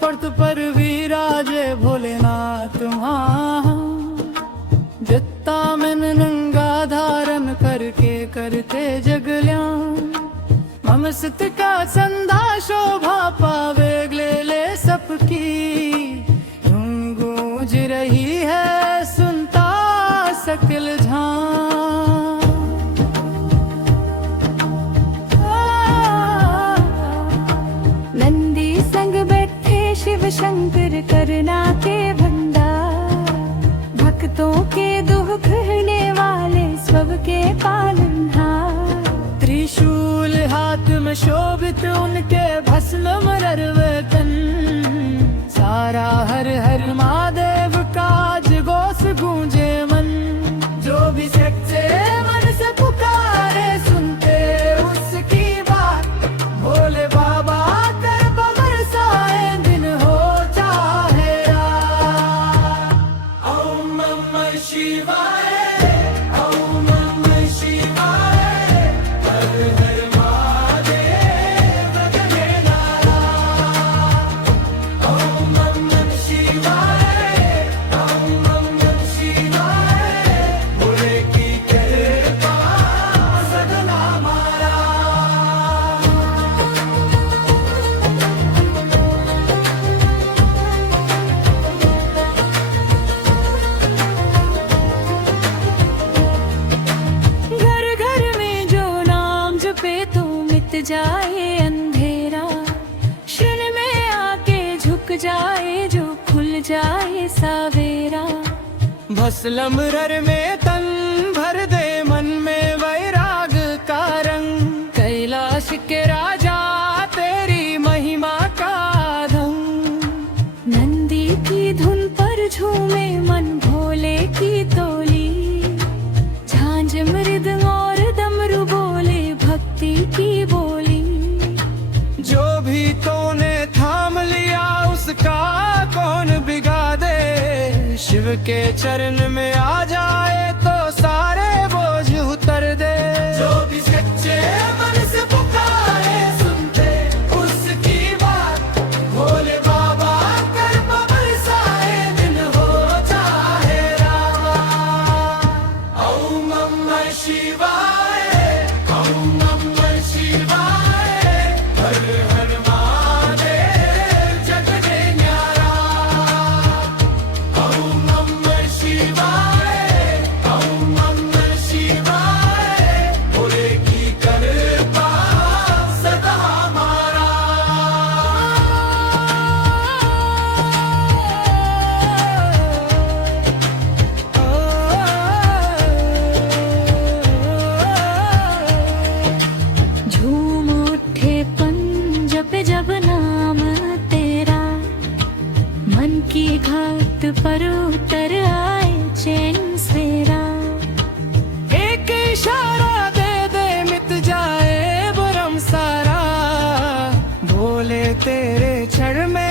पड़त पर विराजे भोलेनाथ मां। जित्ता मन नंगा धारण करके करते जगल्या। ममसत का संधा शोभा पावे ले सबकी। गूंज रही है सुनता सकल झां। नंदी संग बैठे शिव शंकर करना के भंडार। भक्तों के दुख हरने वाले सबके पालनहार। त्रिशूल हाथ में शोभित उनके भस्म मररवतन। सारा हर हर महादेव का जगोस गूंजे मन। जो भी सच्चे मन से पुकारे सुनते उसकी बात। भोले बाबा कर बरसाए दिन हो चाहे रात। ओम नमः शिवाय, ओम नमः शिवाय। हर हर महादेव गगने नारा। ओम नमः शिवाय, ओम नमः शिवाय। भोले की कृपा सदना मारा। घर घर में जो नाम जपे तो मिट जाए अंधेरा। क्षण में आके झुक जाए जो खुल जाए सवेरा। भस्लम रर में तन भर दे मन में वैराग का रंग। कैलाश के राजा तेरी महिमा का धंग। नंदी की धुन पर झूमे मन भोले की तोली। झांझ मृदंग और डमरू बोले भक्ति की बोली। जो भी तूने थाम लिया उसका कौन बिगा दे। शिव के चरण में आ जाए तो सारे बोझ उतर दे। जो भी सच्चे मन से पुकारे सुनते उसकी बात। भोले बाबा कर बरसाए दिन हो चाहे रात। ओम नमः शिवाय, ओम नमः शिवाय। हर हर महादेव जगने न्यारा। ओम नमः शिवाय, ओम नमः शिवाय। भोले की कृपा सदा हमारा। झूम उठे पंज पे जब नाम तेरा। मन की घाट पर उतर आए चैन सवेरा। एक इशारा दे दे मिट जाए बुरम सारा। भोले तेरे चरण में